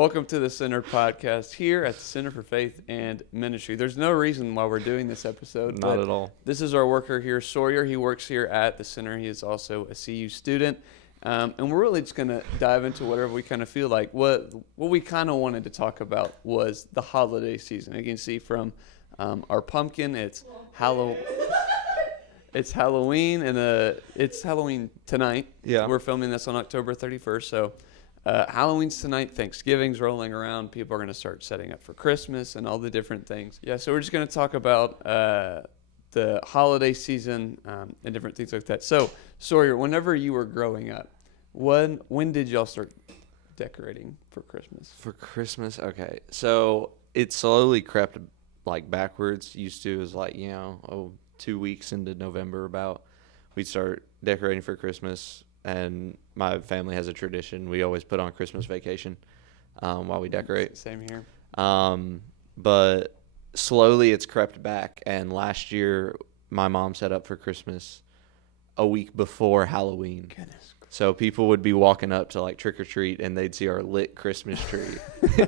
Welcome to the Center Podcast here at the Center for Faith and Ministry. There's no reason why we're doing this episode. Not at all. This is our worker here, Sawyer. He works here at the Center. He is also a CU student. And we're really just going to dive into whatever we kind of feel like. What we kind of wanted to talk about was the holiday season. You can see from our pumpkin, it's It's Halloween, and it's Halloween tonight. Yeah. We're filming this on October 31st, so Halloween's tonight, Thanksgiving's rolling around. People are going to start setting up for Christmas and all the different things. Yeah, so we're just going to talk about the holiday season and different things like that. So, Sawyer, whenever you were growing up, when did y'all start decorating for Christmas? For Christmas, okay. So it slowly crept like backwards. Used to was like 2 weeks into November about we'd start decorating for Christmas. And my family has a tradition. We always put on Christmas vacation while we decorate. Same here. But slowly it's crept back. And last year, my mom set up for Christmas a week before Halloween. Goodness. So people would be walking up to like trick or treat, and they'd see our lit Christmas tree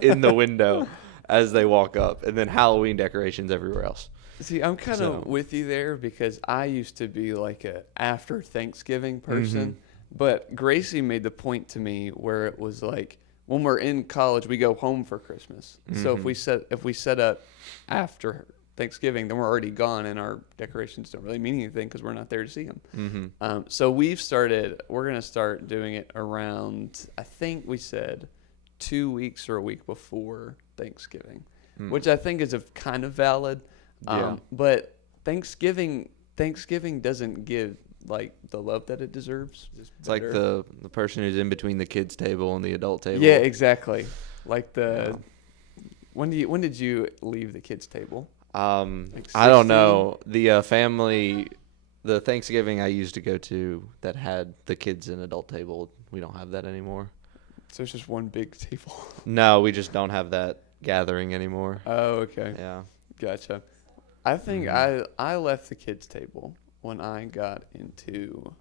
in the window as they walk up. And then Halloween decorations everywhere else. See, I'm kind of with you there because I used to be like a after Thanksgiving person. Mm-hmm. But Gracie made the point to me where it was like when we're in college, we go home for Christmas. Mm-hmm. So if we set up after Thanksgiving, then we're already gone, and our decorations don't really mean anything because we're not there to see them. Mm-hmm. So we're going to start doing it around, I think we said 2 weeks or a week before Thanksgiving, which I think is kind of valid. Yeah. But Thanksgiving doesn't give like the love that it deserves. It's like the person who's in between the kids table and the adult table. Yeah, exactly. Like when did you leave the kids table? Like I don't know. The the Thanksgiving I used to go to that had the kids and adult table, we don't have that anymore. So it's just one big table. No, we just don't have that gathering anymore. Oh, okay. Yeah. Gotcha. I think I left the kids table when I got into,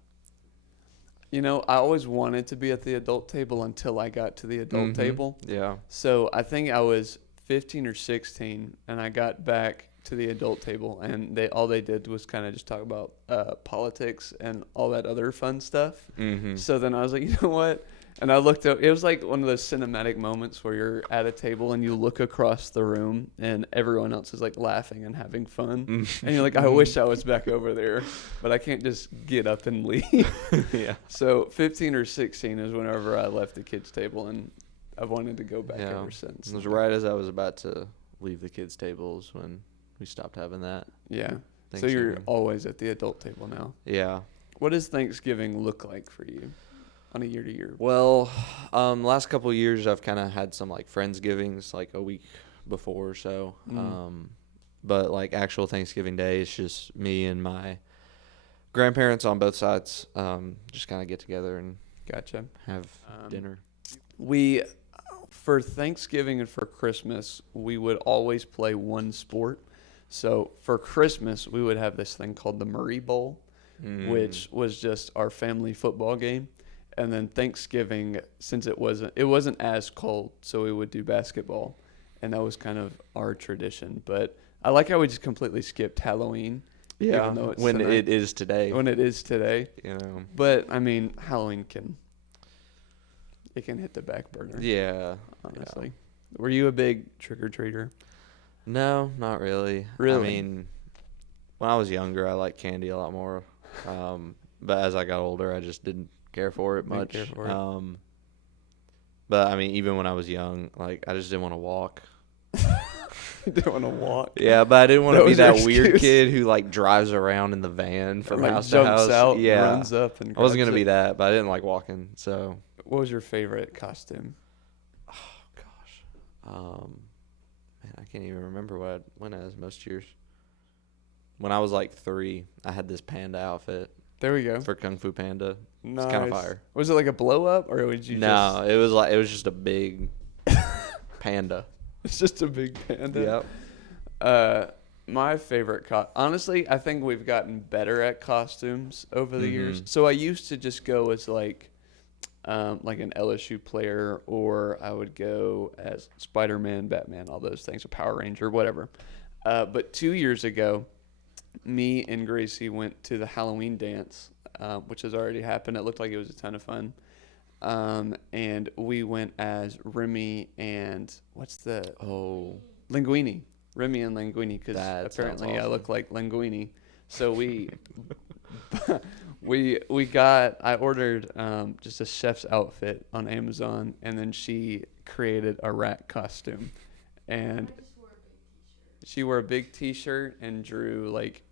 I always wanted to be at the adult table until I got to the adult table. Yeah. So I think I was 15 or 16, and I got back to the adult table, and all they did was kind of just talk about politics and all that other fun stuff. Mm-hmm. So then I was like, you know what? And I looked up. It was like one of those cinematic moments where you're at a table and you look across the room and everyone else is like laughing and having fun. And you're like, I wish I was back over there, but I can't just get up and leave. Yeah. So 15 or 16 is whenever I left the kids' table, and I've wanted to go back ever since. It was right as I was about to leave the kids' tables when we stopped having that. Yeah. So you're always at the adult table now. Yeah. What does Thanksgiving look like for you on a year-to-year? Well, last couple of years I've kind of had some like Friendsgivings like a week before or so. But like actual Thanksgiving Day, it's just me and my grandparents on both sides. Just kind of get together and have dinner. For Thanksgiving and for Christmas, we would always play one sport. So for Christmas, we would have this thing called the Murray Bowl, which was just our family football game. And then Thanksgiving, since it wasn't as cold, so we would do basketball, and that was kind of our tradition. But I like how we just completely skipped Halloween. Yeah, even though it's when tonight. it is today. When it is today. But I mean, Halloween can hit the back burner. Yeah, honestly. Yeah. Were you a big trick or treater? No, not really. Really? I mean, when I was younger, I liked candy a lot more. But as I got older, I just didn't care for it much. But I mean, even when I was young, like I just didn't want to walk. You didn't want to walk? Yeah, but I didn't want to be that weird kid who like drives around in the van from house to house. Jumps out, runs up, and I wasn't gonna be that, but I didn't like walking. So, what was your favorite costume? Oh gosh, man, I can't even remember what I went as most years. When I was like 3, I had this panda outfit. There we go. For Kung Fu Panda. Nice. It's kind of fire. Was it like a blow up, or would you? No, it was just a big panda. It's just a big panda. Yep. My favorite honestly, I think we've gotten better at costumes over the years. So I used to just go as like like an LSU player, or I would go as Spider-Man, Batman, all those things, a Power Ranger, whatever. But 2 years ago, me and Gracie went to the Halloween dance, which has already happened. It looked like it was a ton of fun. And we went as Remy and Linguini. Remy and Linguini, because apparently I look like Linguini. So I ordered just a chef's outfit on Amazon, and then she created a rat costume. And she wore a big t-shirt and drew like,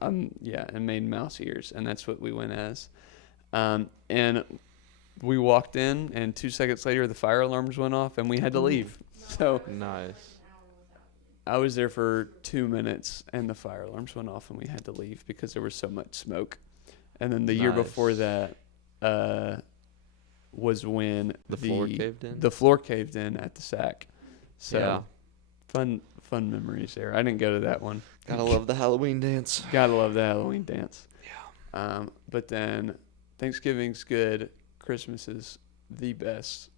and made mouse ears, and that's what we went as. And we walked in, and 2 seconds later, the fire alarms went off, and we had to leave. So nice. I was there for 2 minutes, and the fire alarms went off, and we had to leave because there was so much smoke. And then the year before that was when the floor caved in. The floor caved in at the SAC. So fun memories there. I didn't go to that one. Gotta love the Halloween dance. Gotta love the Halloween dance. Yeah. But then Thanksgiving's good. Christmas is the best.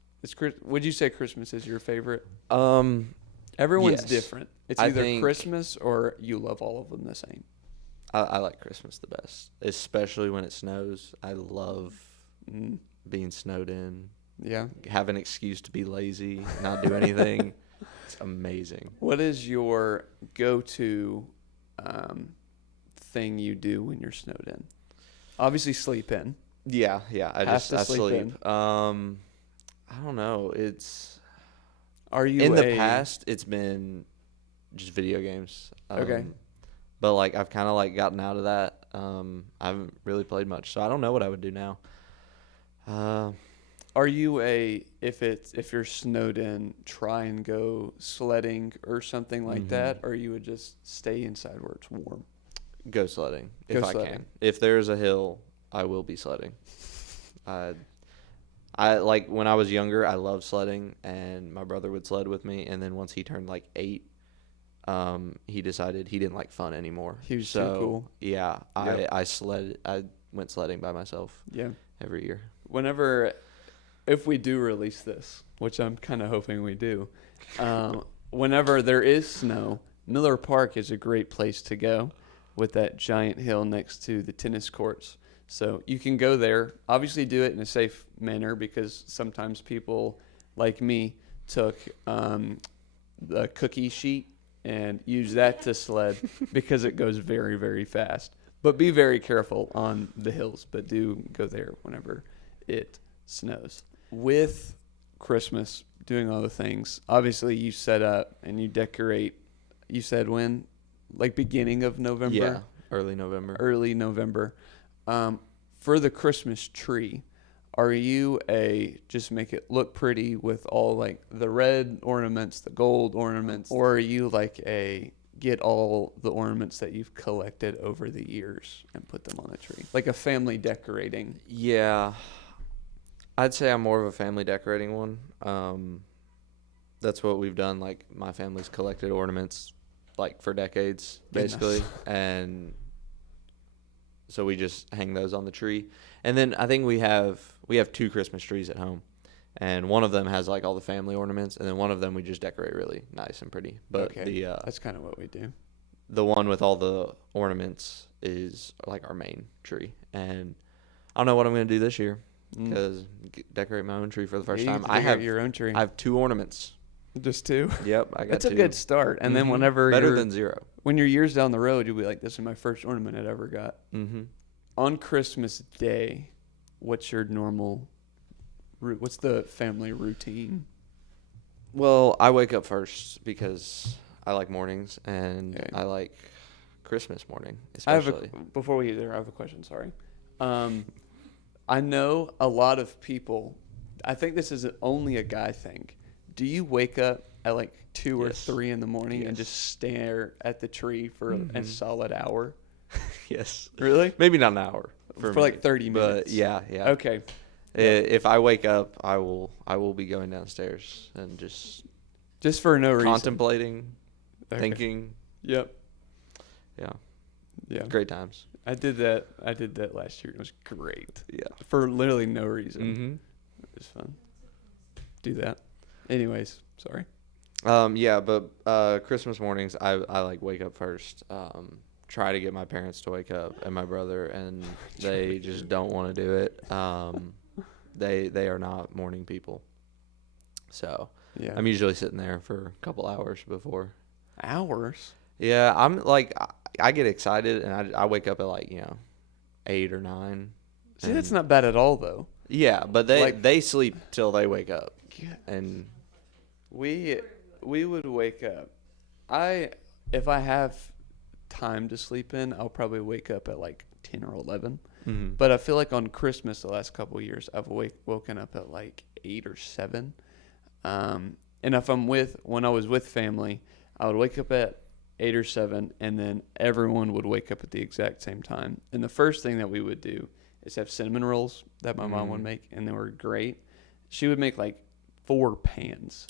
Would you say Christmas is your favorite? Everyone's different. It's either Christmas or you love all of them the same. I like Christmas the best, especially when it snows. I love being snowed in. Yeah. Have an excuse to be lazy, not do anything. It's amazing. What is your go-to thing you do when you're snowed in? Obviously sleep in. Yeah. I sleep. I don't know. The past, it's been just video games. Okay. But like I've kind of like gotten out of that. I haven't really played much, so I don't know what I would do now. Are you if you're snowed in, try and go sledding or something like that, or you would just stay inside where it's warm? Go sledding if I can. If there's a hill, I will be sledding. I like when I was younger, I loved sledding, and my brother would sled with me. And then once he turned like 8, he decided he didn't like fun anymore. He was so cool. Yeah, yep. I went sledding by myself. Yeah, every year. If we do release this, which I'm kind of hoping we do, whenever there is snow, Miller Park is a great place to go, with that giant hill next to the tennis courts. So you can go there. Obviously do it in a safe manner, because sometimes people like me took the cookie sheet and use that to sled because it goes very, very fast. But be very careful on the hills, but do go there whenever it snows. With Christmas, doing all the things, obviously you set up and you decorate. You said when? Like beginning of November? Yeah, early November. For the Christmas tree, are you just make it look pretty with all like the red ornaments, the gold ornaments, or are you like get all the ornaments that you've collected over the years and put them on the tree? Like a family decorating? Yeah. I'd say I'm more of a family decorating one. That's what we've done. Like my family's collected ornaments like for decades, basically. And so we just hang those on the tree. And then I think we have 2 Christmas trees at home. And one of them has like all the family ornaments, and then one of them we just decorate really nice and pretty. But that's kind of what we do. The one with all the ornaments is like our main tree. And I don't know what I'm going to do this year, because decorate my own tree for the first time. I have your own tree. I have 2 ornaments. Just 2? Yep, I got 2. That's a good start. And then whenever better than 0. When you're years down the road, you'll be like, this is my first ornament I'd ever got. Mm-hmm. On Christmas Day, what's your what's the family routine? Well, I wake up first because I like mornings, and I like Christmas morning especially. Before we get there, I have a question, sorry. I know a lot of people, I think this is only a guy thing. Do you wake up at like 2 or 3 in the morning and just stare at the tree for a solid hour? Yes. Really? Maybe not an hour. For like 30 minutes. But yeah. Okay. If I wake up, I will be going downstairs and just for no reason. Contemplating, thinking. Yep. Yeah. Yeah. Great times. I did that last year. It was great. Yeah. For literally no reason. Mm-hmm. It was fun. Do that. Anyways, sorry. Yeah, but Christmas mornings, I like wake up first. Try to get my parents to wake up and my brother, and they just don't want to do it. They are not morning people. So Yeah. I'm usually sitting there for a couple hours before. Hours? Yeah, I'm like I get excited and I wake up at 8 or 9. See, that's not bad at all, though. Yeah, but they sleep till they wake up. Yeah. And we would wake up. If I have time to sleep in, I'll probably wake up at 10 or 11. mm-hmm. But I feel like on Christmas the last couple of years, I've woken up at 8 or 7. And if when I was with family, I would wake up at 8 or 7, and then everyone would wake up at the exact same time. And the first thing that we would do is have cinnamon rolls that my mom would make, and they were great. She would make 4 pans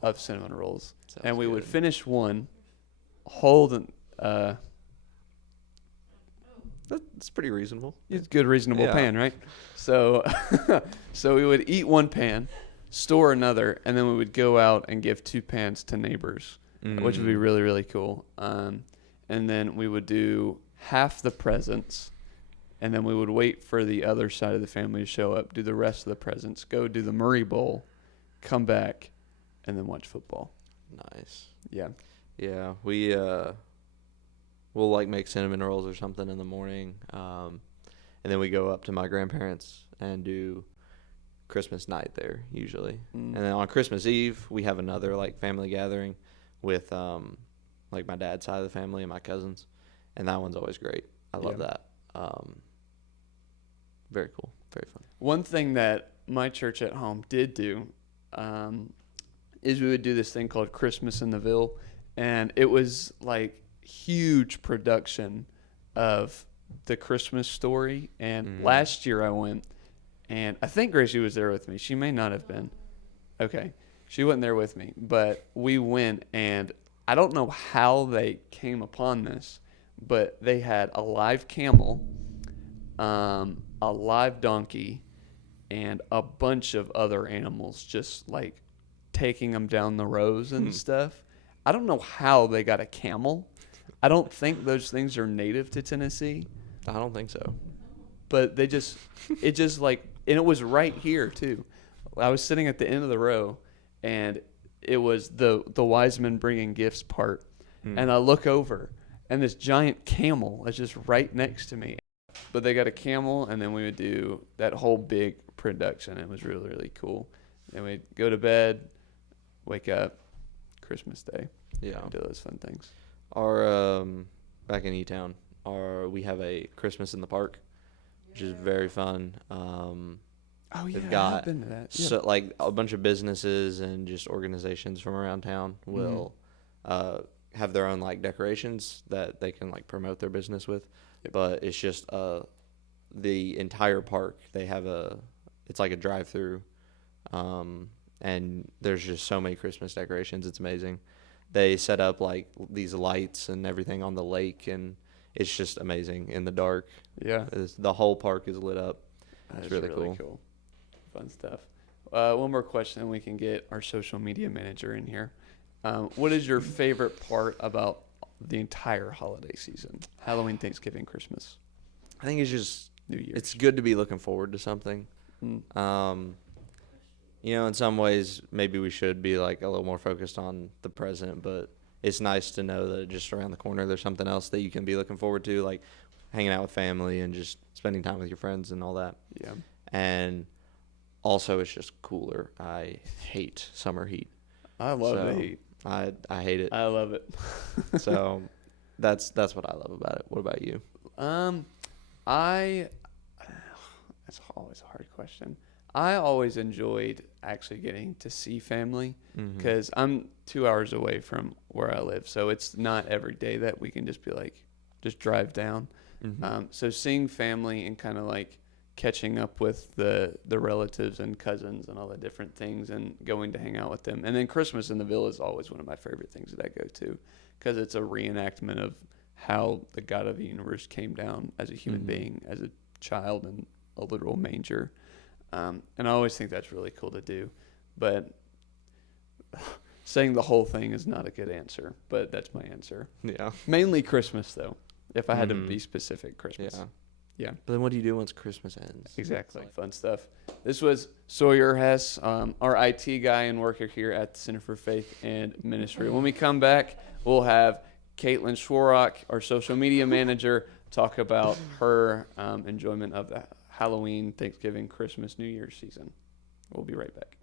of cinnamon rolls, and we would finish one, hold That's pretty reasonable. it's a good reasonable pan, right? So so we would eat one pan, store another, and then we would go out and give 2 pans to neighbors, which would be really, really cool. And then we would do half the presents, and then we would wait for the other side of the family to show up, do the rest of the presents, go do the Murray Bowl, come back, and then watch football. Nice. Yeah. Yeah, we'll make cinnamon rolls or something in the morning, and then we go up to my grandparents and do Christmas night there usually. And then on Christmas Eve we have another family gathering with my dad's side of the family and my cousins, and that one's always great. I love that. Very cool, very fun. One thing that my church at home did do is we would do this thing called Christmas in the Ville, and it was huge production of the Christmas story. And last year I went, and I think Gracie was there with me. She may not have been. Okay. She wasn't there with me, but we went, and I don't know how they came upon this, but they had a live camel, a live donkey, and a bunch of other animals just taking them down the rows and stuff. I don't know how they got a camel. I don't think those things are native to Tennessee. I don't think so. But and it was right here too. I was sitting at the end of the row, and it was the wise men bringing gifts part. And I look over, and this giant camel is just right next to me. But they got a camel, and then we would do that whole big production. It was really, really cool. And we'd go to bed, wake up, Christmas Day. Yeah. Do those fun things. Our back in E-Town, we have a Christmas in the park, which is very fun. Oh yeah, they've got I've been to that. Yeah. So a bunch of businesses and just organizations from around town will have their own decorations that they can promote their business with. Yep. But it's just the entire park. They have it's like a drive-through, and there's just so many Christmas decorations. It's amazing. They set up these lights and everything on the lake, and it's just amazing in the dark. Yeah. The whole park is lit up. That's It's really cool. Fun stuff. One more question, and we can get our social media manager in here. What is your favorite part about the entire holiday season? Halloween, Thanksgiving, Christmas. I think it's just New Year's. It's good to be looking forward to something. In some ways, maybe we should be a little more focused on the present, but it's nice to know that just around the corner there's something else that you can be looking forward to, hanging out with family and just spending time with your friends and all that. Yeah. And also, it's just cooler. I hate summer heat. I love the heat. I hate it. I love it. So that's what I love about it. What about you? That's always a hard question. I always enjoyed actually getting to see family because I'm 2 hours away from where I live. So it's not every day that we can just be just drive down. So seeing family and kind of catching up with the relatives and cousins and all the different things and going to hang out with them. And then Christmas in the Ville is always one of my favorite things that I go to because it's a reenactment of how the God of the universe came down as a human being, as a child in a literal manger. And I always think that's really cool to do. But saying the whole thing is not a good answer, but that's my answer. Yeah. Mainly Christmas, though, if I had to be specific, Christmas. Yeah. Yeah. But then what do you do once Christmas ends? Exactly. Fun stuff. This was Sawyer Hess, our IT guy and worker here at the Center for Faith and Ministry. When we come back, we'll have Caitlin Schwarrock, our social media manager, talk about her enjoyment of the Halloween, Thanksgiving, Christmas, New Year's season. We'll be right back.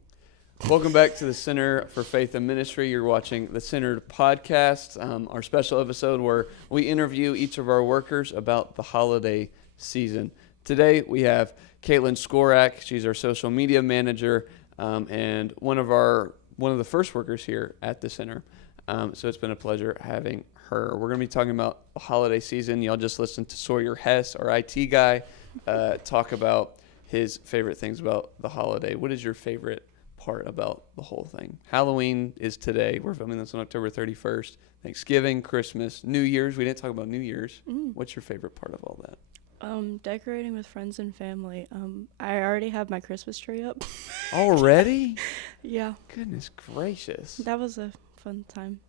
Welcome back to the Center for Faith and Ministry. You're watching the Centered Podcast, our special episode where we interview each of our workers about the holiday season. Today we have Caitlin Schwarrock. She's our social media manager and one of the first workers here at the center. So it's been a pleasure having her. We're going to be talking about the holiday season. Y'all just listened to Sawyer Hess, our IT guy, talk about his favorite things about the holiday. What is your favorite part about the whole thing? Halloween is today. We're filming this on October 31st. Thanksgiving, Christmas, New Year's. We didn't talk about New Year's. What's your favorite part of all that? Decorating with friends and family. I already have my Christmas tree up. Already? Yeah. Goodness gracious. That was a fun time.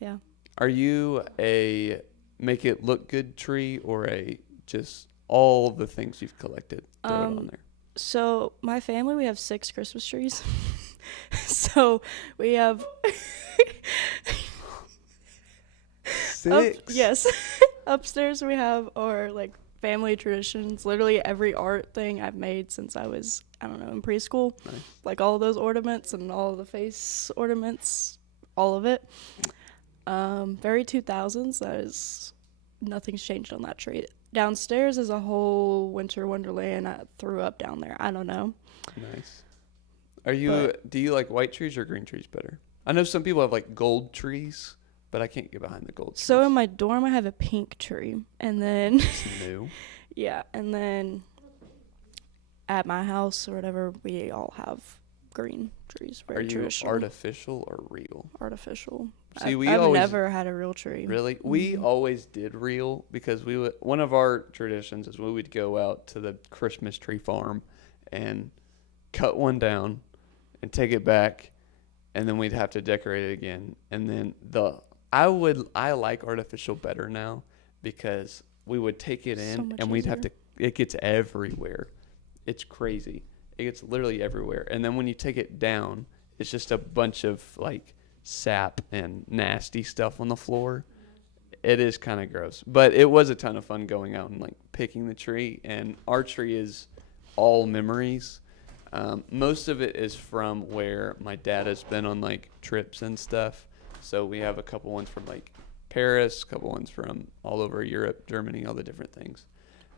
Yeah. Are you a make it look good tree or a just all the things you've collected throw it on there? So my family, we have 6 Christmas trees. So we have 6? Yes. Upstairs we have our like family traditions. Literally every art thing I've made since I was, I don't know, in preschool. Nice. Like all of those ornaments and all of the face ornaments, all of it. Very 2000s. That is, nothing's changed on that tree. Downstairs is a whole winter wonderland. I threw up down there. I don't know. Nice. Do you like white trees or green trees better? I know some people have like gold trees, but I can't get behind the gold trees. So in my dorm, I have a pink tree. And then... It's new. Yeah. And then at my house or whatever, we all have green trees. Are you artificial or real? Artificial. See, I've never had a real tree. Really? Mm-hmm. We always did real because one of our traditions is we would go out to the Christmas tree farm and cut one down and take it back, and then we'd have to decorate it again. And then I like artificial better now because we would take it in and we'd have to, it gets everywhere. It's crazy. It gets literally everywhere. And then when you take it down, it's just a bunch of like sap and nasty stuff on the floor. It is kind of gross, but it was a ton of fun going out and like picking the tree. And our tree is all memories. Most of it is from where my dad has been on like trips and stuff. So we have a couple ones from like Paris, a couple ones from all over Europe, Germany, all the different things.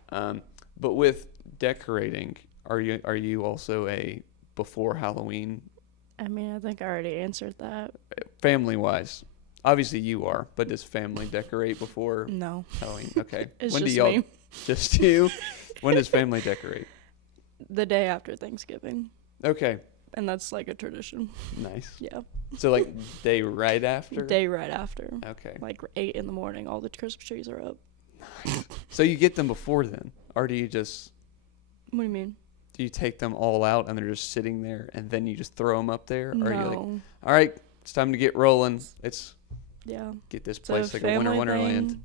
But with decorating, are you also a before Halloween? I mean, I think I already answered that. Family-wise, obviously you are, but does family decorate before No. Halloween? Okay. It's When just do y'all? me. Just you? When does family decorate? The day after Thanksgiving. Okay. And that's like a tradition. Nice. Yeah. So like day right after? Day right after. Okay. Like 8 in the morning, all the Christmas trees are up. So you get them before then? Or do you just... What do you mean? Do you take them all out and they're just sitting there and then you just throw them up there? No. Or are you like, all right, it's time to get rolling. Let's get this It's place like a winter wonderland. Thing.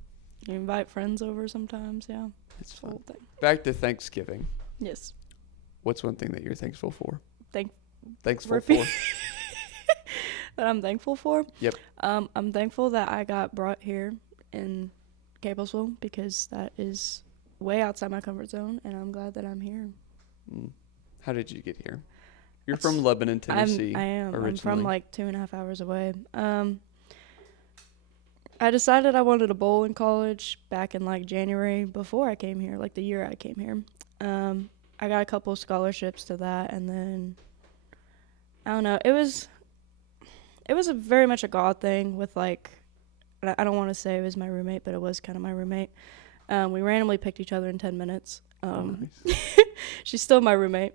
You invite friends over sometimes, yeah. It's The fun. whole thing. Back to Thanksgiving. Yes. What's one thing that you're thankful for? Thankful Repeat. for? That I'm thankful for? Yep. I'm thankful that I got brought here in Campbellsville because that is way outside my comfort zone, and I'm glad that I'm here. How did you get here? You're from Lebanon, Tennessee. I am. Originally. I'm from like 2.5 hours away. I decided I wanted a bowl in college back in like January before I came here, like the year I came here. I got a couple of scholarships to that, and then I don't know. It was very much a God thing with like, I don't want to say it was my roommate, but it was kind of my roommate. We randomly picked each other in 10 minutes. Nice. She's still my roommate.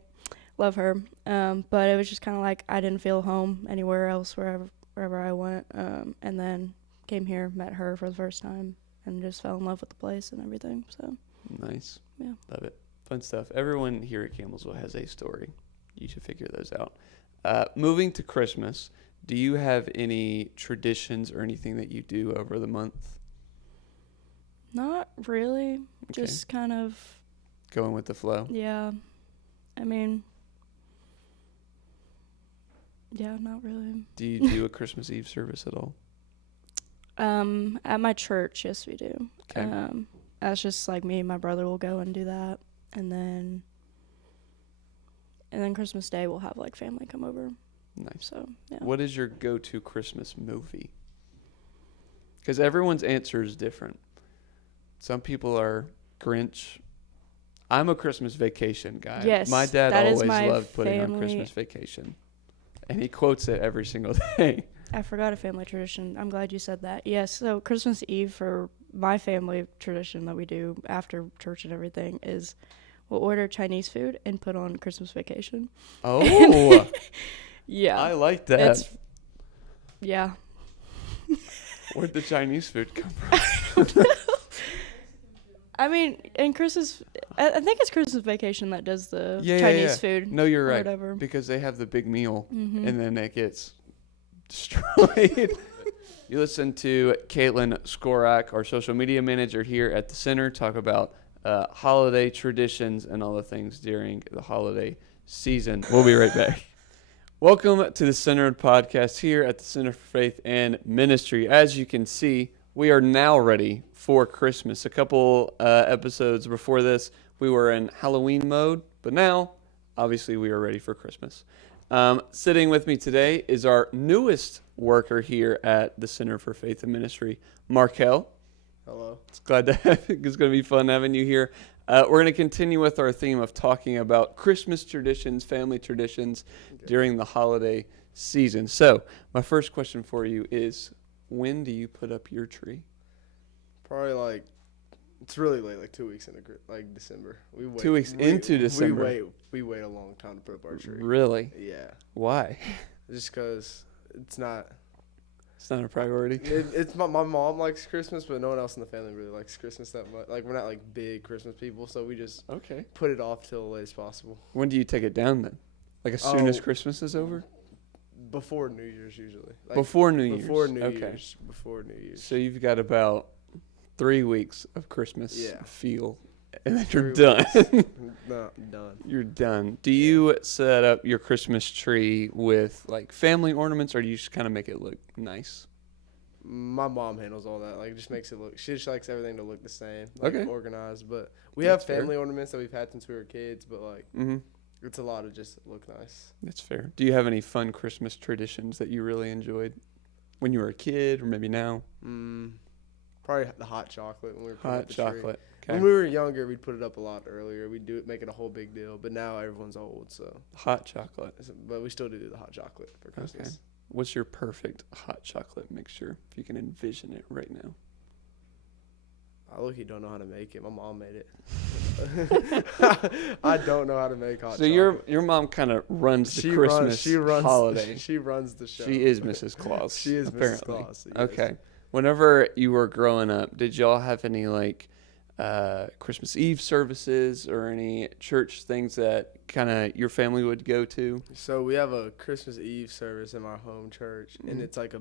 Love her. But it was just kind of like I didn't feel home anywhere else wherever I went. And then came here, met her for the first time, and just fell in love with the place and everything. So Nice. yeah. Love it. Fun stuff. Everyone here at Campbellsville has a story. You should figure those out. Moving to Christmas, do you have any traditions or anything that you do over the month? Not really. Okay. Just kind of, Going with the flow? yeah. I mean, yeah, not really. Do you do a Christmas Eve service at all? At my church, yes, we do. Okay. That's just like me and my brother will go and do that, and then Christmas Day we'll have like family come over. Nice. So yeah. What is your go-to Christmas movie? Because everyone's answer is different. Some people are Grinch. I'm a Christmas Vacation guy. Yes, My dad that is always my loved putting on family- Christmas Vacation. And he quotes it every single day. I forgot a family tradition. I'm glad you said that. Yes, so Christmas Eve for my family tradition that we do after church and everything is we'll order Chinese food and put on Christmas Vacation. Oh, Yeah. I like that. It's, yeah. Where'd the Chinese food come from? I mean, in Christmas, I think it's Christmas Vacation that does the Yeah, Chinese food. No, you're or right. Whatever. Because they have the big meal, Mhm. and then it gets destroyed. You listen to Caitlin Skorak, our social media manager here at the center, talk about holiday traditions and all the things during the holiday season. We'll be right back. Welcome to the Centered Podcast here at the Center for Faith and Ministry. As you can see, we are now ready for Christmas. A couple episodes before this, we were in Halloween mode, but now, obviously, we are ready for Christmas. Sitting with me today is our newest worker here at the Center for Faith and Ministry, Markel. Hello. It's glad to have you. It's going to be fun having you here. We're going to continue with our theme of talking about Christmas traditions, family traditions during the holiday season. So, my first question for you is, when do you put up your tree? Probably like it's really late, like 2 weeks into like December. We wait. 2 weeks into December. We wait a long time to put up our tree. Really? Yeah. Why? Just because it's not. It's not a priority. It's my mom likes Christmas, but no one else in the family really likes Christmas that much. Like we're not like big Christmas people, so we just Okay. put it off till late as possible. When do you take it down then? Like as soon as Christmas is over? Before New Year's usually. Like Before New Year's. Before New Okay. Year's. Before New Year's. So you've got about 3 weeks of Christmas Yeah. feel, and then you're 3 done. weeks. No, done. You're done. Do you set up your Christmas tree with like family ornaments, or do you just kind of make it look nice? My mom handles all that. Like, just makes it look. She just likes everything to look the same, like Okay. organized. But we That's have family ornaments that we've had since we were kids. But like, Mm-hmm. it's a lot of just look nice. That's fair. Do you have any fun Christmas traditions that you really enjoyed when you were a kid, or maybe now? Probably the hot chocolate when we were putting Hot up the tree. chocolate. Okay. When we were younger, we'd put it up a lot earlier. We'd do it, make it a whole big deal. But now everyone's old, so. Hot chocolate. But we still do the hot chocolate for Christmas. Okay. What's your perfect hot chocolate mixture, if you can envision it right now? I look, you don't know how to make it. My mom made it. I don't know how to make hot So chocolate. your mom kind of runs the Christmas holiday. She runs the show. She is Mrs. Claus. She is apparently. Mrs. Claus. Yes. Okay. Whenever you were growing up, did y'all have any like Christmas Eve services or any church things that kind of your family would go to? So we have a Christmas Eve service in my home church, and Mhm. it's like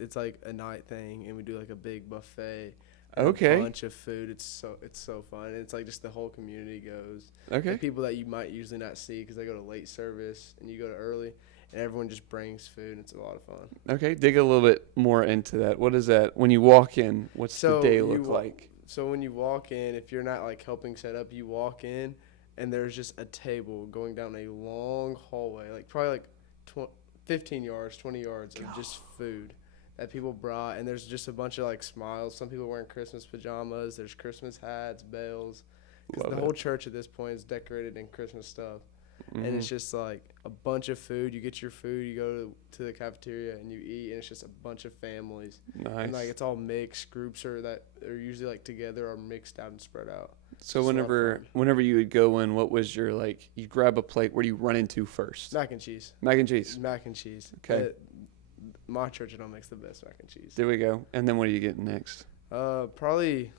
it's like a night thing, and we do like a big buffet. And Okay. A bunch of food. It's so fun. And it's like just the whole community goes. Okay. Like people that you might usually not see because they go to late service and you go to early, and everyone just brings food. It's a lot of fun. Okay. Dig a little bit more into that. What is that? When you walk in, what's So the day you look wa- like? So when you walk in, if you're not like helping set up, you walk in, and there's just a table going down a long hallway, like probably like 15 yards, 20 yards of just food that people brought, and there's just a bunch of like smiles. Some people wearing Christmas pajamas. There's Christmas hats, bells. 'Cause Love the it. whole church at this point is decorated in Christmas stuff, and it's Mhm. just like a bunch of food. You get your food, you go to the cafeteria, and you eat, and it's just a bunch of families. Nice. And like it's all mixed. Groups that are usually like together are mixed out and spread out. So It's a lot of whenever you would go in, what was your like? You grab a plate. Where do you run into first? Mac and cheese. Mac and cheese. Mac and cheese. Okay. My church don't makes the best mac and cheese. There we go. And then what do you get next? Probably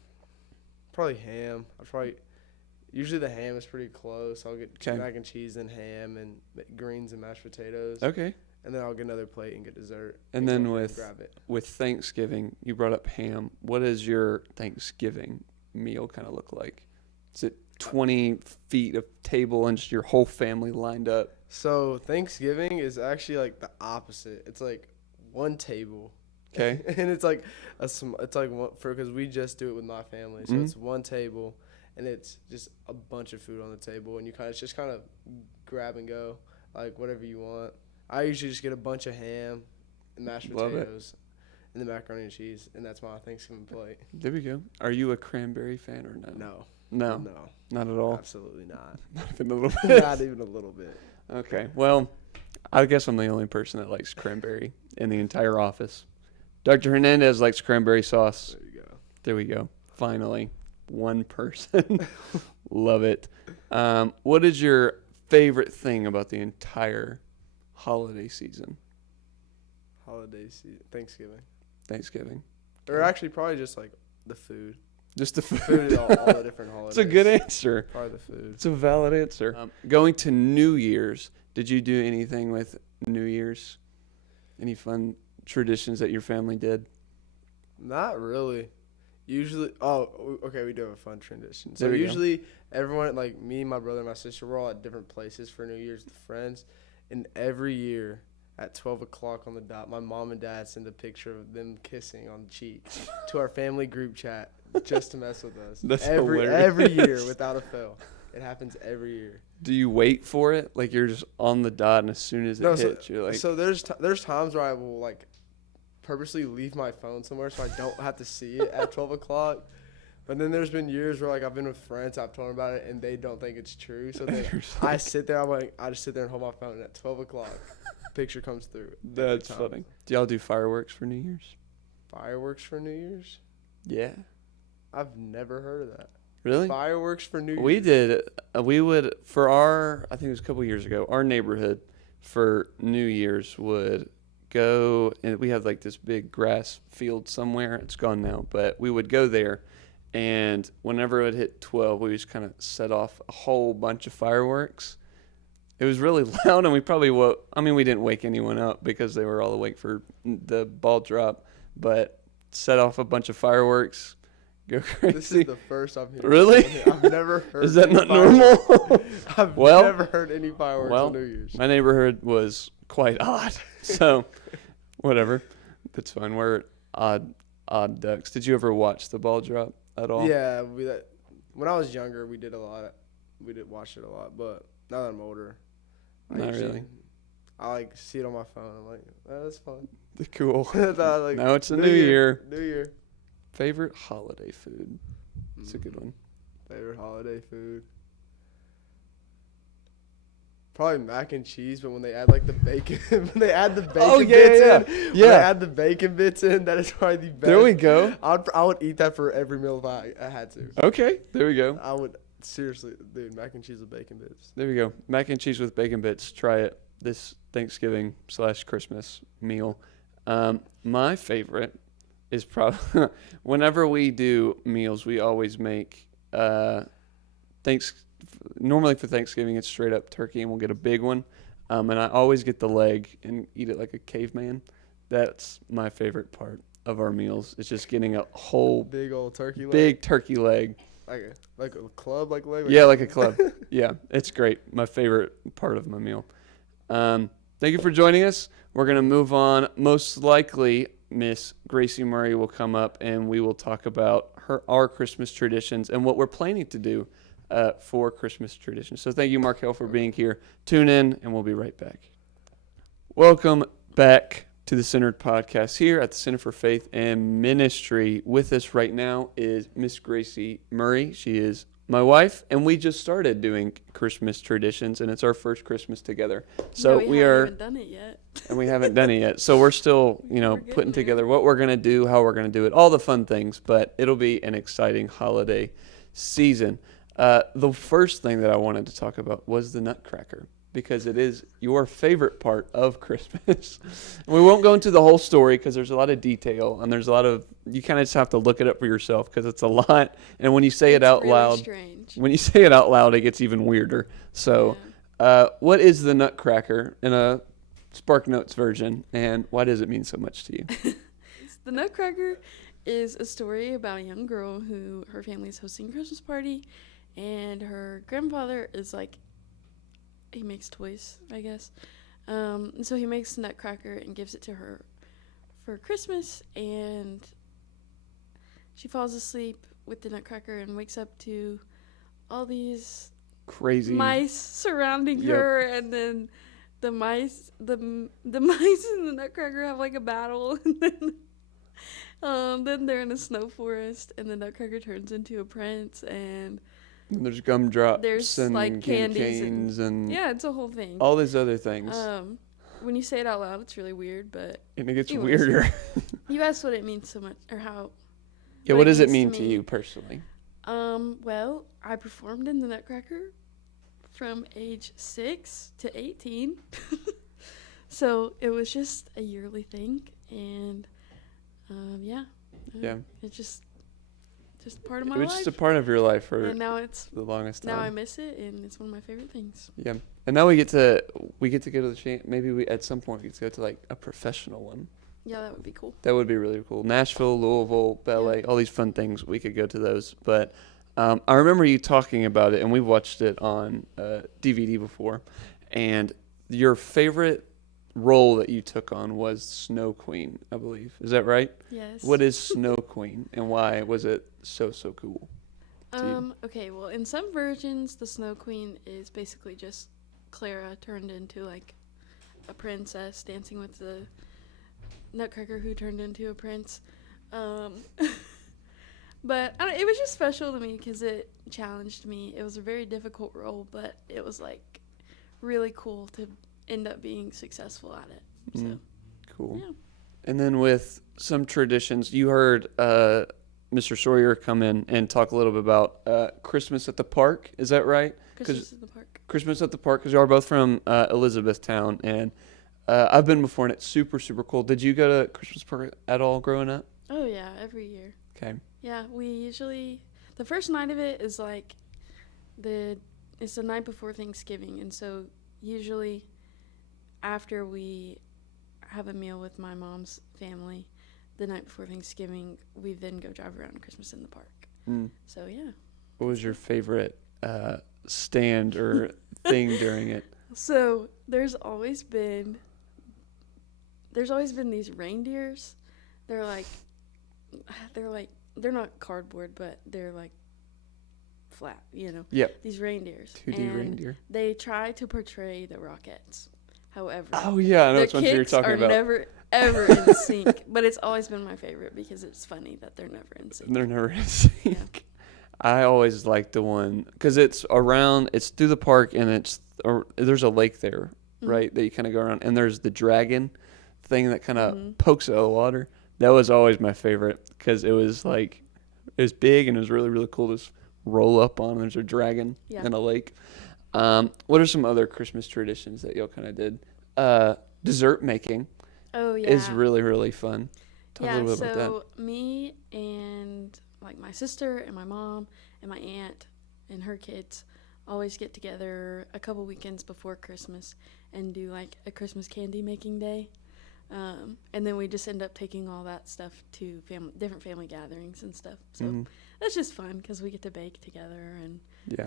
ham. Usually the ham is pretty close. I'll get Okay. mac and cheese and ham and greens and mashed potatoes. Okay. And then I'll get another plate and get dessert. And then go and grab it. with Thanksgiving, you brought up ham. What does your Thanksgiving meal kind of look like? Is it 20 feet of table and just your whole family lined up? So Thanksgiving is actually like the opposite. It's like one table. Okay. And it's like because we just do it with my family. So it's one table, and it's just a bunch of food on the table, and you just kind of grab and go, like whatever you want. I usually just get a bunch of ham and mashed potatoes and the macaroni and cheese, and that's my Thanksgiving plate. There we go. Are you a cranberry fan or no? No. No, not at all. Absolutely not. Not even a little bit. Not even a little bit. Okay. Well, I guess I'm the only person that likes cranberry in the entire office. Dr. Hernandez likes cranberry sauce. There you go. There we go. Finally, one person. Love it. What is your favorite thing about the entire holiday season? Holiday season, Thanksgiving. or actually probably just like the food. Just the Food food. at all the different holidays. It's a good answer. Probably the food. It's a valid answer. Going to New Year's, did you do anything with New Year's? Any fun traditions that your family did? Not really. Usually, okay, we do have a fun tradition. So There we go. usually everyone, like me, my brother, and my sister, we're all at different places for New Year's with friends. And every year at 12 o'clock on the dot, my mom and dad send a picture of them kissing on the cheek to our family group chat just to mess with us. That's every hilarious. year without a fail. It happens every year. Do you wait for it? Like you're just on the dot, and as soon as it hits, you're like, So there's times where I will like purposely leave my phone somewhere so I don't have to see it at 12 o'clock. But then there's been years where like I've been with friends, I've told them about it, and they don't think it's true. So then I sit there, I just sit there and hold my phone, and at 12 o'clock, picture comes through. that's funny. Do y'all do fireworks for New Year's? Fireworks for New Year's? Yeah. I've never heard of that. Really? Fireworks for New Year's? We did. We would, for I think it was a couple years ago, our neighborhood for New Year's would go, and we had like this big grass field somewhere. It's gone now, but we would go there, and whenever it would hit 12, we just kind of set off a whole bunch of fireworks. It was really loud, and we probably we didn't wake anyone up because they were all awake for the ball drop, but set off a bunch of fireworks. Go crazy. This is the first I'm hearing. Really? I've never heard. Is that any not fireworks. normal? I've Well- never heard any fireworks on New Year's. My neighborhood was quite odd, so whatever. That's fine. We're odd ducks. Did you ever watch the ball drop at all? Yeah, when I was younger, we did a lot. We did watch it a lot, but now that I'm older, Not really. I like see it on my phone. I'm like, oh, that's fun. Cool. Like, Now it's a new year. New year. Favorite holiday food? It's a good one. Favorite holiday food. Probably mac and cheese, but when they add like the bacon, when they add the bacon bits in, when they add the bacon bits in, that is probably the best. There we go. I would eat that for every meal if I had to. Okay, there we go. I would seriously, dude, mac and cheese with bacon bits. There we go. Mac and cheese with bacon bits. Try it this Thanksgiving/Christmas meal. My favorite is probably whenever we do meals, we always make normally for Thanksgiving it's straight up turkey, and we'll get a big one. And I always get the leg and eat it like a caveman. That's my favorite part of our meals. It's just getting a whole Big old turkey leg. big turkey leg. Like a club like leg. Yeah, like a club. Yeah, it's great. My favorite part of my meal. Thank you for joining us. We're going to move on. Most likely, Miss Gracie Murray will come up and we will talk about our Christmas traditions and what we're planning to do for Christmas traditions. So thank you, Markel, for being here. Tune in, and we'll be right back. Welcome back to the Centered Podcast here at the Center for Faith and Ministry. With us right now is Miss Gracie Murray. She is my wife, and we just started doing Christmas traditions, and it's our first Christmas together. So we haven't done it yet. And we haven't done it yet. So we're still, putting together what we're going to do, how we're going to do it, all the fun things, but it'll be an exciting holiday season. The first thing that I wanted to talk about was the Nutcracker. because it is your favorite part of Christmas. We won't go into the whole story because there's a lot of detail and there's a lot of, you kind of just have to look it up for yourself because it's a lot. And when you say it out really loud, strange. when you say it out loud, it gets even weirder. So, what is the Nutcracker in a Spark Notes version, and why does it mean so much to you? The Nutcracker is a story about a young girl who her family is hosting a Christmas party, and her grandfather is like, he makes toys, I guess. And so he makes the Nutcracker and gives it to her for Christmas, and she falls asleep with the Nutcracker and wakes up to all these Crazy mice surrounding Yep. her, and then the mice and the Nutcracker have like a battle, and then they're in a snow forest, and the Nutcracker turns into a prince, and And there's gumdrops there's, and like, candy candies canes and yeah, it's a whole thing. all these other things. When you say it out loud, it's really weird, but And it gets anyways. weirder. you asked what it means so much, or how. Yeah, what does it means mean to you personally? Well, I performed in the Nutcracker from age 6 to 18. So it was just a yearly thing, and Yeah. it's just part of my It was life. just a part of your life for and now it's the longest time. now I miss it, and it's one of my favorite things. Yeah, and now we get to go to the maybe we at some point we get to go to like a professional one. Yeah, that would be cool. That would be really cool. Nashville, Louisville, ballet, all these fun things. We could go to those. But I remember you talking about it, and we watched it on DVD before. And your favorite role that you took on was Snow Queen, I believe. Is that right? Yes. What is Snow Queen, and why was it so cool? Okay, well, in some versions, the Snow Queen is basically just Clara turned into like a princess dancing with the Nutcracker who turned into a prince. But it was just special to me because it challenged me. It was a very difficult role, but it was like really cool to end up being successful at it. So Cool. yeah. And then with some traditions, you heard Mr. Sawyer come in and talk a little bit about Christmas at the Park. Is that right? Christmas in the Park. Christmas at the Park, because you are both from Elizabethtown, and I've been before, and it's super cool. Did you go to Christmas Park at all growing up? Oh yeah, every year. Okay. Yeah, we usually the first night of it is like it's the night before Thanksgiving, and so usually after we have a meal with my mom's family the night before Thanksgiving, we then go drive around Christmas in the Park. So yeah. What was your favorite stand or thing during it? So there's always been these reindeers. They're not cardboard, but they're like flat, Yep. These reindeers. 2D and reindeer. They try to portray the Rockettes. However, Oh yeah, I know the which ones you're kicks talking are about. never ever in sync. But it's always been my favorite because it's funny that they're never in sync. They're never in sync. I always like the one because it's through the park, and there's a lake there, right? That you kind of go around, and there's the dragon thing that kind of pokes out of the water. That was always my favorite because it was big and it was really cool to just roll up on. There's a dragon in a lake. What are some other Christmas traditions that y'all kind of did? Dessert making. Oh yeah. Is really fun. Talk a little bit about that. So me and like my sister and my mom and my aunt and her kids always get together a couple weekends before Christmas and do like a Christmas candy making day. And then we just end up taking all that stuff to different family gatherings and stuff. So that's just fun because we get to bake together and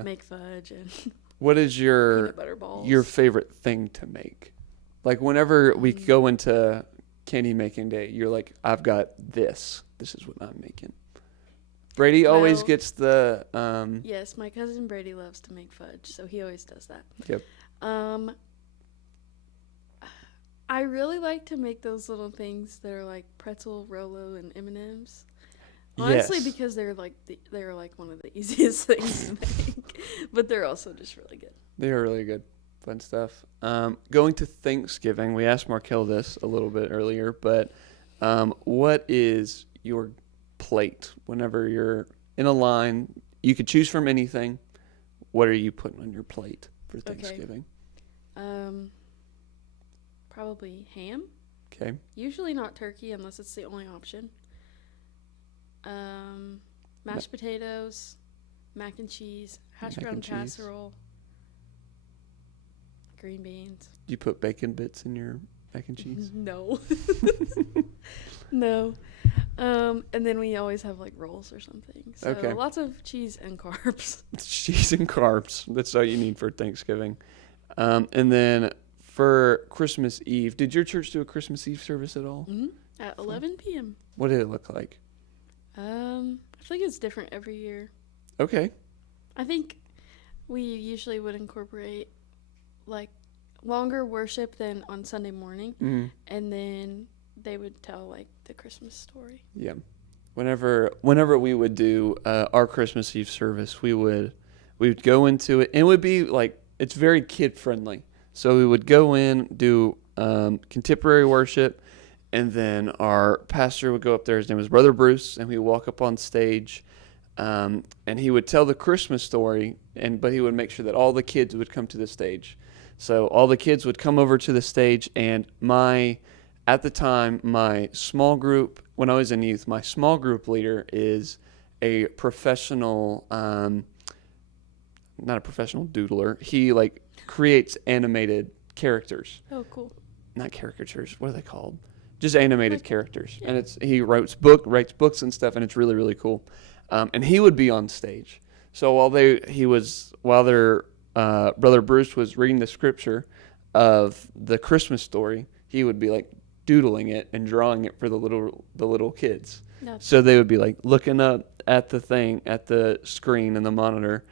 make fudge and what is peanut butter balls. your favorite thing to make? Like whenever we go into candy making day, you're like, I've got this. This is what I'm making. Brady always gets the Yes, my cousin Brady loves to make fudge, so he always does that. Yep. I really like to make those little things that are like pretzel, Rolo, and M&Ms. Honestly, because they're like one of the easiest things to make, but they're also just really good. They are really good. Fun stuff. Going to Thanksgiving, we asked Markel this a little bit earlier, but what is your plate whenever you're in a line? You could choose from anything. What are you putting on your plate for Thanksgiving? Probably ham. Okay. Usually not turkey unless it's the only option. Mashed potatoes, mac and cheese, hash Mac brown and cheese. casserole, green beans. Do you put bacon bits in your mac and cheese? No. No. And then we always have like rolls or something. So Okay. lots of cheese and carbs. It's cheese and carbs. That's all you need for Thanksgiving. And then for Christmas Eve, did your church do a Christmas Eve service at all? At 11 p.m. What did it look like? I think it's different every year. Okay. I think we usually would incorporate like longer worship than on Sunday morning, and then they would tell like the Christmas story. Yeah. Whenever we would do our Christmas Eve service, we would go into it, and it would be like, it's very kid friendly. So we would go in, do contemporary worship, and then our pastor would go up there. His name was Brother Bruce, and we would walk up on stage, and he would tell the Christmas story, but he would make sure that all the kids would come to the stage. So all the kids would come over to the stage, and at the time, my small group, when I was in youth, my small group leader is a professional, not a professional doodler. He like creates animated characters. Oh, cool. Not caricatures. What are they called? Just animated characters. Yeah. And he writes books and stuff, and it's really, really cool. And he would be on stage. So while their Brother Bruce was reading the scripture of the Christmas story, he would be like doodling it and drawing it for the little kids. So they would be like looking up at the screen and the monitor,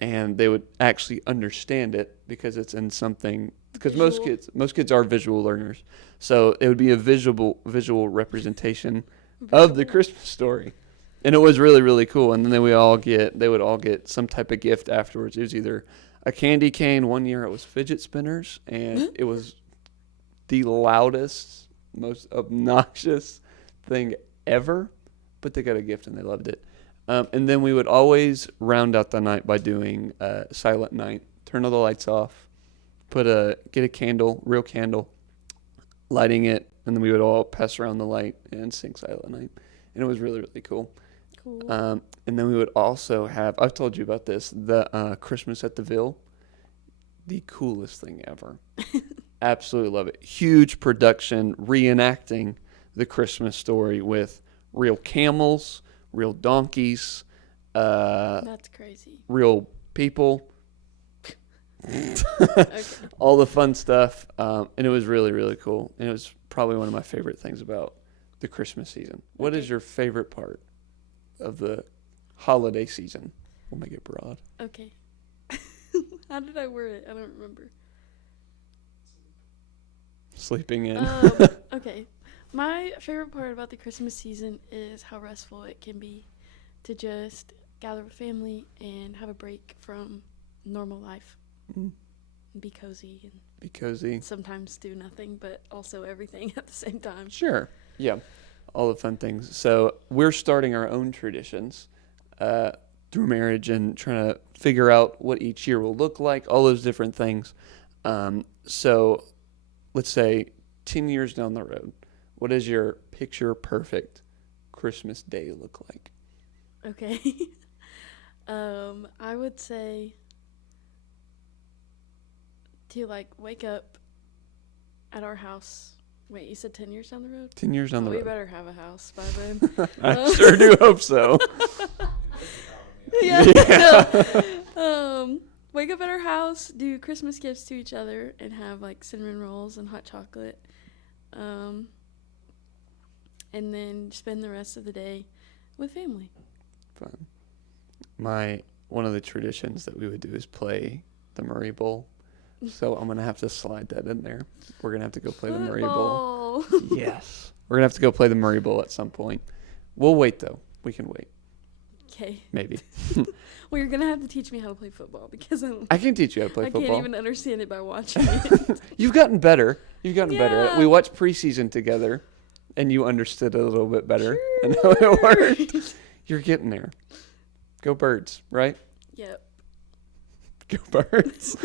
and they would actually understand it because it's in something. Because most kids are visual learners, so it would be a visual representation of the Christmas story, and it was really, really cool. And then they would all get some type of gift afterwards. It was either a candy cane. One year it was fidget spinners, and it was the loudest, most obnoxious thing ever, but they got a gift and they loved it. And then we would always round out the night by doing Silent Night. Turn all the lights off, get a candle, real candle, lighting it, and then we would all pass around the light and sing Silent Night. And it was really, really cool. Cool. And then we would also have, I've told you about this, the Christmas at the Ville. The coolest thing ever. Absolutely love it. Huge production reenacting the Christmas story with real camels, real donkeys, That's crazy. real people, Okay. all the fun stuff. And it was really, really cool. And it was probably one of my favorite things about the Christmas season. What is your favorite part of the holiday season? We'll make it broad. Okay. How did I word it? I don't remember. Sleeping in. Okay. My favorite part about the Christmas season is how restful it can be to just gather with family and have a break from normal life. Mm. Be cozy and Be cozy. sometimes do nothing, but also everything at the same time. Sure. Yeah. All the fun things. So we're starting our own traditions through marriage and trying to figure out what each year will look like, all those different things. So let's say 10 years down the road, what does your picture perfect Christmas day look like? Okay. I would say to like wake up at our house. Wait, you said 10 years down the road? 10 years down the We road. better have a house by then. I sure do hope so. Wake up at our house, do Christmas gifts to each other, and have like cinnamon rolls and hot chocolate. And then spend the rest of the day with family. Fun. One of the traditions that we would do is play the Murray Bowl. So I'm going to have to slide that in there. We're going to have to go play the Murray Bowl. Yes. We're going to have to go play the Murray Bowl at some point. We'll wait, though. We can wait. Okay. Maybe. Well, you're going to have to teach me how to play football because I can teach you how to play I football. can't even understand it by watching it. You've gotten better. Better. Yeah. We watched preseason together, and you understood it a little bit better and how it worked. You're getting there. Go Birds, right? Yep. Go Birds.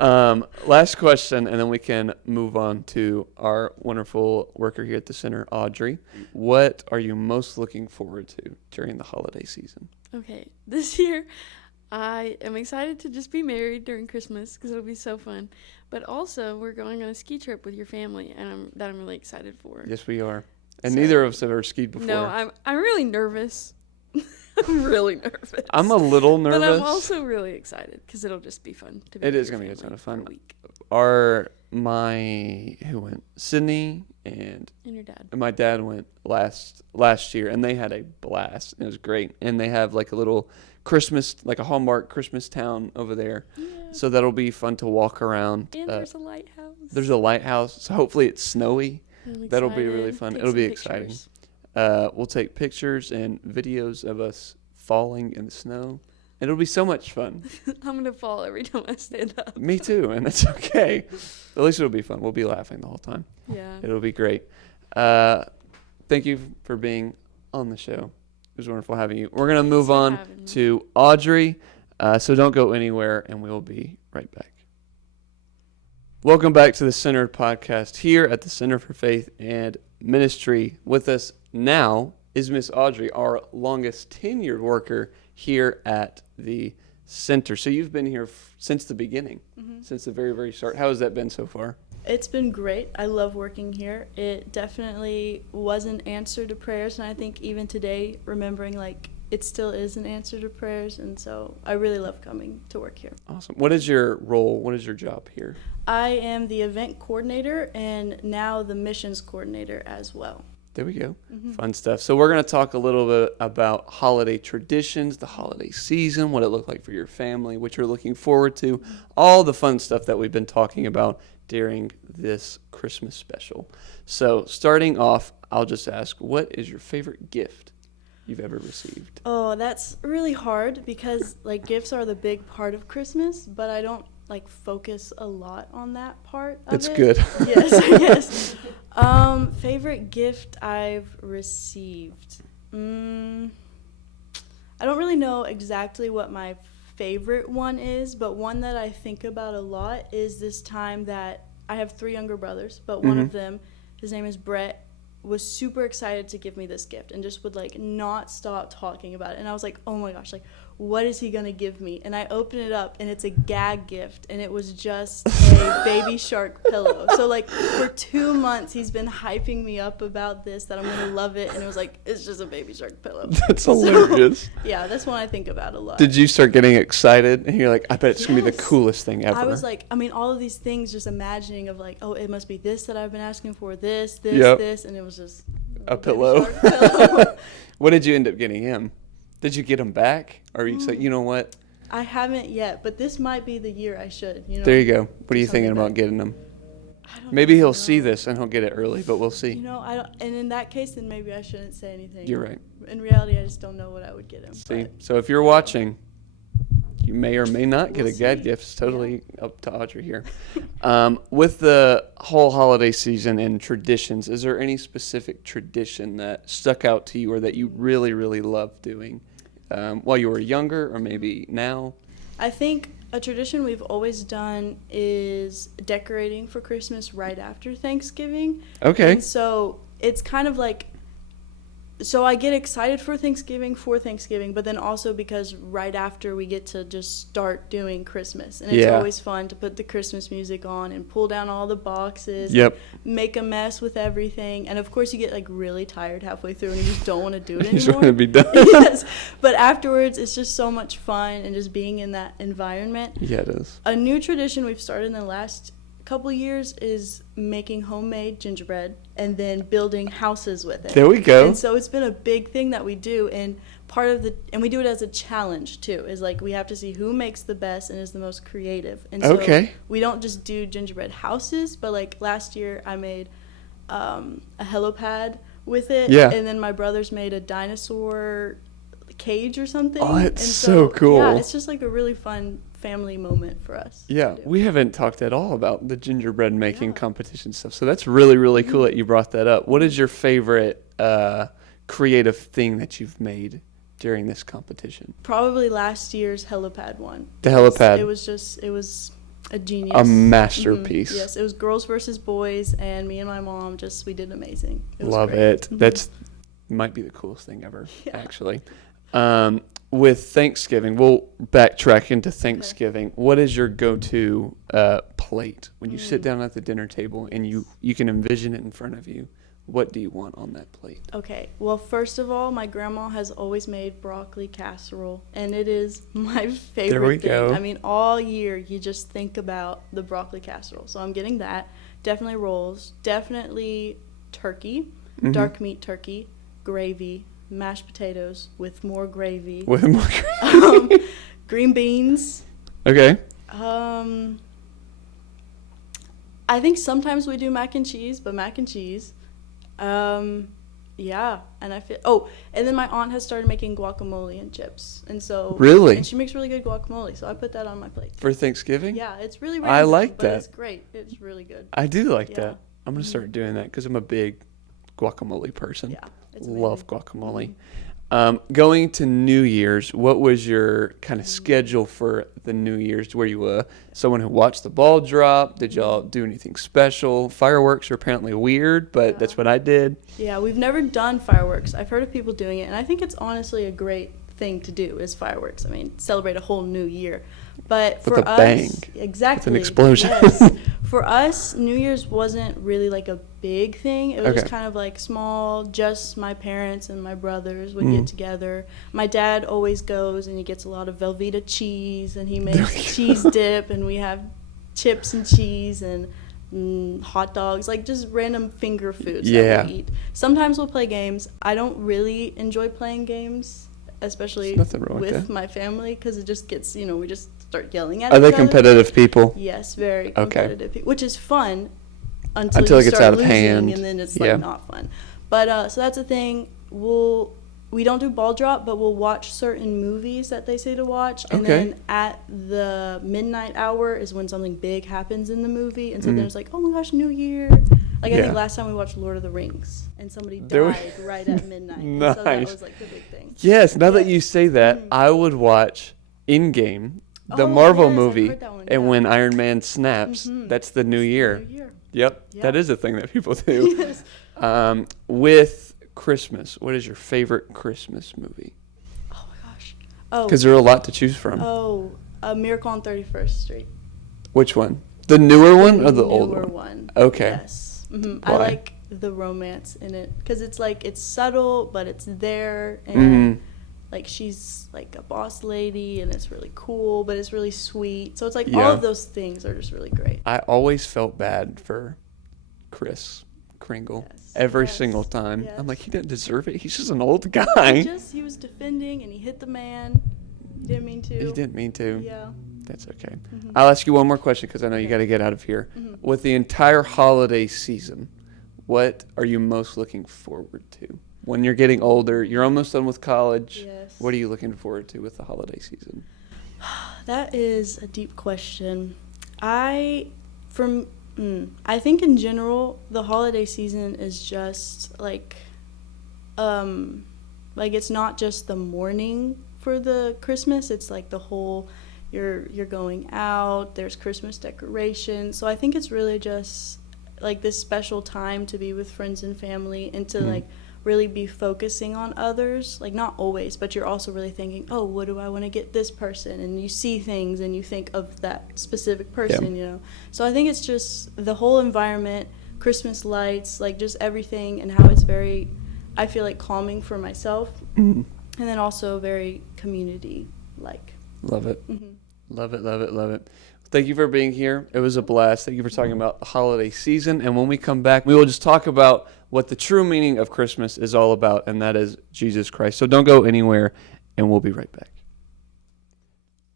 Last question, and then we can move on to our wonderful worker here at the center, Audrey. What are you most looking forward to during the holiday season? Okay, this year I am excited to just be married during Christmas because it'll be so fun. But also, we're going on a ski trip with your family, and I'm really excited for. Yes, we are. And So- neither of us have ever skied before. No, I'm really nervous. I'm really nervous. I'm a little nervous. But I'm also really excited because it'll just be fun to be. It with is your gonna be a ton family of for a fun. week. Who went? Sydney and And your dad. my dad went last year, and they had a blast. It was great. And they have like a little Christmas, like a Hallmark Christmas town over there. Yeah. So that'll be fun to walk around. And there's a lighthouse. There's a lighthouse. So hopefully it's snowy. I'm That'll be really excited. fun. Take It'll be some exciting. pictures. We'll take pictures and videos of us falling in the snow. It'll be so much fun. I'm gonna fall every time I stand up. Me too, and that's okay. At least it'll be fun. We'll be laughing the whole time. Yeah. It'll be great. Thank you for being on the show. It was wonderful having you. We're going to move for on having me. to Audrey, so don't go anywhere, and we will be right back. Welcome back to the Center Podcast here at the Center for Faith and Ministry. With us now is Miss Audrey, our longest tenured worker here at the center. So you've been here since the beginning, since the very, very start. How has that been so far? It's been great. I love working here. It definitely was an answer to prayers, and I think even today, remembering like it still is an answer to prayers, and so I really love coming to work here. Awesome. What is your role? What is your job here? I am the event coordinator and now the missions coordinator as well. There we go. Fun stuff. So we're going to talk a little bit about holiday traditions, the holiday season, what it looked like for your family, what you're looking forward to, all the fun stuff that we've been talking about during this Christmas special. So starting off, I'll just ask, what is your favorite gift you've ever received? Oh, that's really hard because like gifts are the big part of Christmas, but I don't like focus a lot on that part of That's it. good. Yes, yes. Favorite gift I've received. I don't really know exactly what my favorite one is, but one that I think about a lot is this time that I have 3 younger brothers, but one of them, his name is Brett, was super excited to give me this gift and just would like not stop talking about it. And I was like, oh my gosh, like what is he gonna give me? And I open it up and it's a gag gift, and it was just a baby shark pillow. So like for 2 months he's been hyping me up about this, that I'm gonna love it, and it was like, it's just a baby shark pillow. That's hilarious. Yeah, that's one I think about a lot. Did you start getting excited? And you're like, I bet it's going to be the Yes. coolest thing ever. I was like, I mean, all of these things, just imagining of like, oh, it must be this that I've been asking for, this, Yep. this, and it was just A baby pillow. shark pillow. What did you end up getting him? Did you get him back? Or are you like, you know what? I haven't yet, but this might be the year I should. You know. There you go. What are do you thinking something about back. getting him? I don't Maybe even he'll know. see this and he'll get it early, but we'll see. You know, I don't. And in that case, then maybe I shouldn't say anything. You're right. In reality, I just don't know what I would get him. See? but- So if you're watching, you may or may not get We'll a gag see. gift. It's totally up to Audrey here. With the whole holiday season and traditions, is there any specific tradition that stuck out to you or that you really, really loved doing while you were younger or maybe now? I think a tradition we've always done is decorating for Christmas right after Thanksgiving. Okay. And so it's kind of like, so I get excited for Thanksgiving, but then also because right after we get to just start doing Christmas. And it's Yeah. always fun to put the Christmas music on and pull down all the boxes. Yep. And make a mess with everything. And of course you get like really tired halfway through and you just don't want to do it You just anymore. want to be done. Yes. But afterwards it's just so much fun and just being in that environment. Yeah, it is. A new tradition we've started in the last couple years is making homemade gingerbread and then building houses with it. There we go. And so it's been a big thing that we do, and and we do it as a challenge too. Is like we have to see who makes the best and is the most creative. And so Okay. we don't just do gingerbread houses, but like last year I made a helipad with it, Yeah. and then my brothers made a dinosaur cage or something. Oh, that's and so cool. Yeah, it's just like a really fun family moment for us. to Yeah, do. we haven't talked at all about the gingerbread making competition stuff. So that's really, really cool that you brought that up. What is your favorite creative thing that you've made during this competition? Probably last year's helipad one. The helipad. It was a genius. A masterpiece. Yes, it was girls versus boys, and me and my mom we did amazing. It was Love great. it. That's might be the coolest thing ever, Yeah. actually. With Thanksgiving, we'll backtrack into Thanksgiving. What is your go-to plate when you sit down at the dinner table and you can envision it in front of you? What do you want on that plate? Okay, well, first of all, my grandma has always made broccoli casserole, and it is my favorite There we thing. go. I mean, all year you just think about the broccoli casserole. So I'm getting that. Definitely rolls. Definitely turkey, dark meat turkey, gravy, mashed potatoes with more gravy, With more green beans. Okay. I think sometimes we do mac and cheese, but mac and cheese. Yeah, and I feel. Oh, and then my aunt has started making guacamole and chips, and so Really? and she makes really good guacamole, so I put that on my plate. For Thanksgiving? Yeah, it's really. I Random, like but that. It's great. It's really good. I do like Yeah. that. I'm going to start doing that because I'm a big guacamole person. Yeah, it's Love amazing. guacamole. Going to New Year's, what was your kind of schedule for the New Year's? Were you someone who watched the ball drop? Did y'all do anything special? Fireworks are apparently weird, but that's what I did. Yeah, we've never done fireworks. I've heard of people doing it, and I think it's honestly a great thing to do is fireworks. I mean, celebrate a whole new year. But With for a us, bang. exactly, With an explosion. Yes. For us, New Year's wasn't really like a big thing. It was just Okay. kind of like small. Just my parents and my brothers would Mm. get together. My dad always goes and he gets a lot of Velveeta cheese and he makes cheese dip, and we have chips and cheese and hot dogs, like just random finger foods Yeah. that we eat. Sometimes we'll play games. I don't really enjoy playing games, especially There's nothing wrong with with that. my family, because it just gets, we just start yelling at Are each they other. competitive people? Yes, very competitive, which is fun until Until you it gets start out of losing, hand. and then it's Yeah. like not fun. But so that's the thing. We don't do ball drop, but we'll watch certain movies that they say to watch, and Okay. then at the midnight hour is when something big happens in the movie, and so then it's like, oh my gosh, New Year! Like I Yeah. think last time we watched Lord of the Rings, and somebody There we- died right at midnight, and so that Nice. was like the big thing. Yes, now that Yeah. you say that, I would watch In-Game, the Oh, Marvel yes, I've movie, heard that one, and yeah. when Iron Man snaps, that's the New Year. New Year. Yep, Yeah. that is a thing that people do. Yes. With Christmas, what is your favorite Christmas movie? Oh my gosh. Oh. Because there are a lot to choose from. Oh, A Miracle on 31st Street. Which one? The newer one or the Newer old one? one. Okay. Yes. I Why? like the romance in it because it's like it's subtle, but it's there, and Mhm. like she's like a boss lady, and it's really cool, but it's really sweet. So it's like Yeah. all of those things are just really great. I always felt bad for Chris Kringle Yes, every yes, single time. yes. I'm like, he didn't deserve it. He's just an old guy. He was defending, and he hit the man. He didn't mean to. He didn't mean to. Yeah. That's okay. I'll ask you one more question because I know you got to get out of here. With the entire holiday season, what are you most looking forward to? When you're getting older, you're almost done with college. Yes. What are you looking forward to with the holiday season? That is a deep question. I think in general the holiday season is just like it's not just the morning for the Christmas. It's like the whole you're going out. There's Christmas decorations. So I think it's really just like this special time to be with friends and family and to like really be focusing on others, like not always, but you're also really thinking, oh, what do I want to get this person? And you see things and you think of that specific person, So I think it's just the whole environment, Christmas lights, like just everything, and how it's very, I feel like, calming for myself, and then also very community-like. Love it. Love it, love it, love it. Thank you for being here. It was a blast. Thank you for talking about the holiday season. And when we come back, we will just talk about what the true meaning of Christmas is all about, and that is Jesus Christ. So don't go anywhere, and we'll be right back.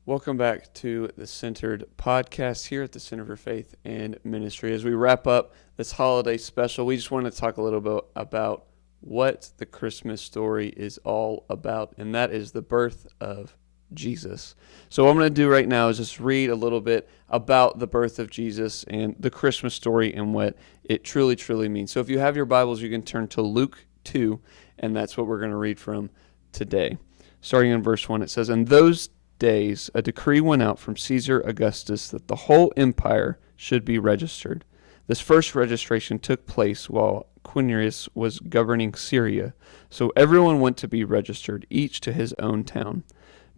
Welcome back to the Centered Podcast here at the Center for Faith and Ministry. As we wrap up this holiday special, we just want to talk a little bit about what the Christmas story is all about, and that is the birth of Jesus. So what I'm going to do right now is just read a little bit about the birth of Jesus and the Christmas story and what it truly, truly means. So if you have your Bibles, you can turn to Luke 2, and that's what we're going to read from today. starting in verse 1. It says, "In those days a decree went out from Caesar Augustus that the whole empire should be registered. This first registration took place while Quirinius was governing Syria, so everyone went to be registered, each to his own town.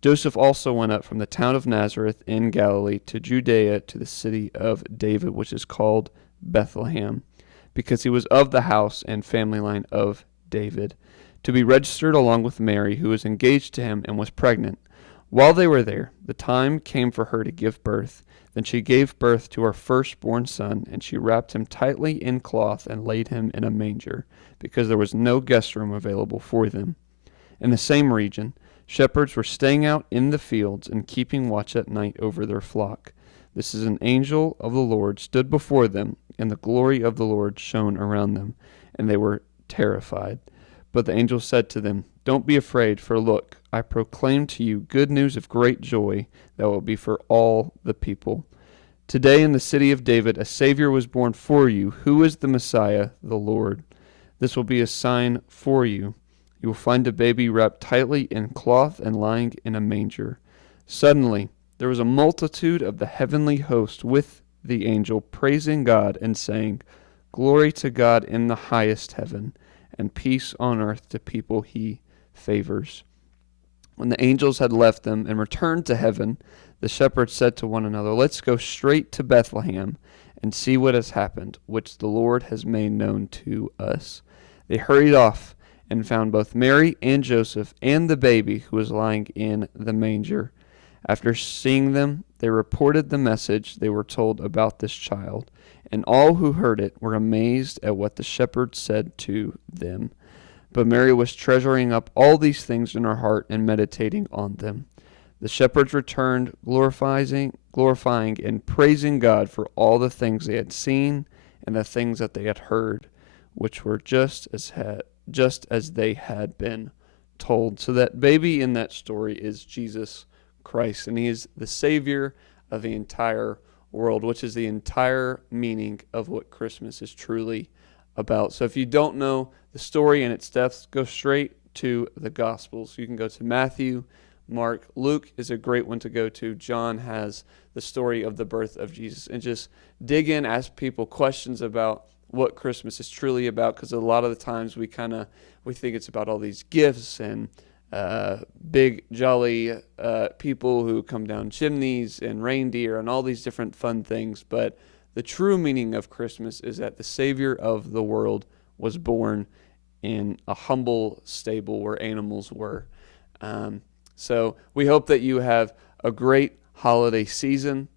Joseph also went up from the town of Nazareth in Galilee to Judea to the city of David, which is called Bethlehem, because he was of the house and family line of David, to be registered along with Mary, who was engaged to him and was pregnant. While they were there, the time came for her to give birth. Then she gave birth to her firstborn son, and she wrapped him tightly in cloth and laid him in a manger, because there was no guest room available for them. In the same region, shepherds were staying out in the fields and keeping watch at night over their flock. This is an angel of the Lord stood before them, and the glory of the Lord shone around them, and they were terrified. But the angel said to them, "Don't be afraid, for look, I proclaim to you good news of great joy that will be for all the people. Today in the city of David a Savior was born for you, who is the Messiah, the Lord. This will be a sign for you. You will find a baby wrapped tightly in cloth and lying in a manger." Suddenly there was a multitude of the heavenly host with the angel, praising God and saying, "Glory to God in the highest heaven, and peace on earth to people he favors." When the angels had left them and returned to heaven, the shepherds said to one another, "Let's go straight to Bethlehem and see what has happened, which the Lord has made known to us." They hurried off and found both Mary and Joseph and the baby who was lying in the manger. After seeing them, they reported the message they were told about this child, and all who heard it were amazed at what the shepherds said to them. But Mary was treasuring up all these things in her heart and meditating on them. The shepherds returned, glorifying and praising God for all the things they had seen and the things that they had heard, which were just as they had been told. So that baby in that story is Jesus Christ, and he is the Savior of the entire world, which is the entire meaning of what Christmas is truly about. So if you don't know the story and its depths, go straight to the Gospels. You can go to Matthew, Mark, Luke is a great one to go to. John has the story of the birth of Jesus, and just dig in, ask people questions about what Christmas is truly about, because a lot of the times we think it's about all these gifts and big jolly people who come down chimneys and reindeer and all these different fun things. But the true meaning of Christmas is that the Savior of the world was born in a humble stable where animals were. So we hope that you have a great holiday season.